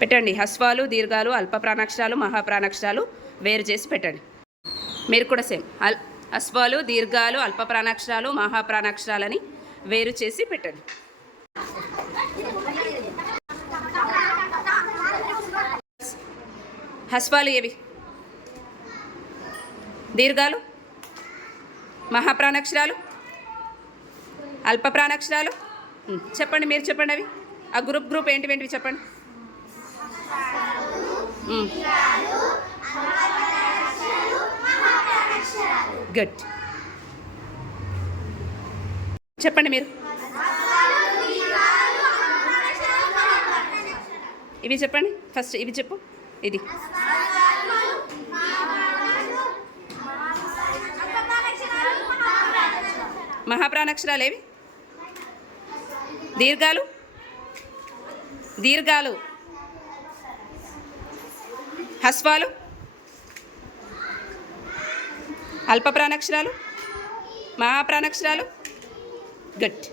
పెట్టండి. హస్వాలు దీర్ఘాలు అల్ప ప్రాణాక్షరాలు మహాప్రాణాక్షరాలు వేరు చేసి పెట్టండి. మీరు కూడా సేమ్. అల్ హస్వాలు దీర్ఘాలు అల్ప ప్రాణాక్షరాలు మహాప్రాణాక్షరాలని వేరు చేసి పెట్టండి. హస్వాలు ఏవి? దీర్ఘాలు మహాప్రాణాక్షరాలు అల్ప ప్రాణాక్షరాలు చెప్పండి మీరు చెప్పండి అవి. ఆ గ్రూప్ గ్రూప్ ఏంటి ఏంటివి చెప్పండి. గుడ్. చెప్పండి మీరు. ఇవి చెప్పండి. ఫస్ట్ ఇవి చెప్పు. ఇది. మహాప్రాణాక్షరాలు ఏవి? దీర్ఘాలు? దీర్ఘాలు. హస్వాలు? అల్ప ప్రాణాక్షరాలు మహాప్రాణాక్షరాలు? గట్